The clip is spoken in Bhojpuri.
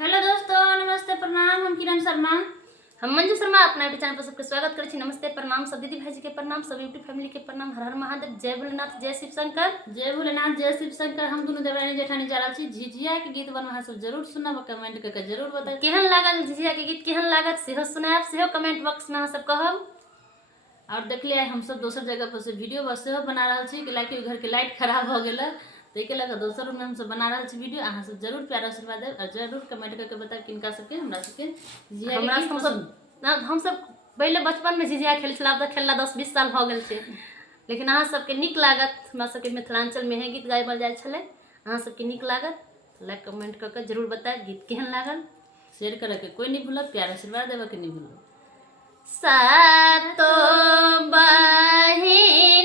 हेलो दोस्तों, नमस्ते प्रणाम। हम किरण शर्मा, हम मंजू शर्मा अपना यूट्यूब चैनल पर सबके स्वागत करै छी। नमस्ते प्रणाम सब दीदी भाई जी के प्रणाम, सब यूट्यूब फैमिली के प्रणाम। हर हर महादेव, जय भोलेनाथ, जय शिव शंकर। जय भोलेनाथ, जय शिव शंकर। हम दोनों देवरानी जेठानी जा रहल छी झिझिया के गीत बनवा सब जरूर सुनब, कमेंट करके जरूर बताएं केहन लागल झिझिया के गीत, केहन लागत सेहो सुनायब, सेहो कमेंट बॉक्स में अहाँ सब कहब। और देखलिए हम सब दोसर जगह पर से वीडियो बस सेहो बना रहल छी, कि घर के लाइट खराब हो गेल तो के लगा दोसर रूम में हम सब बना रहल छी वीडियो। अहाँ सब जरूर प्यार आशीर्वाद देब और जरूर कमेंट करके बताएब किनका सबके हमरा सबके झिझिया के गीत पसंद। हम सब पहले बचपन में झिझिया खेल छला, अब खेलला 10-20 साल हो गेल छै, लेकिन अहाँ सबके नीक लागत। हमरा सबके मिथिलांचल में है गीत गाबल जाय छले, अहाँ सबके नीक लागत। लाइक कमेंट करके जरूर बताएब गीत केहन लागल। शेयर करे के कोई नहीं भूलब, प्यार आशीर्वाद देवे के नहीं भूलब। सातो बहिन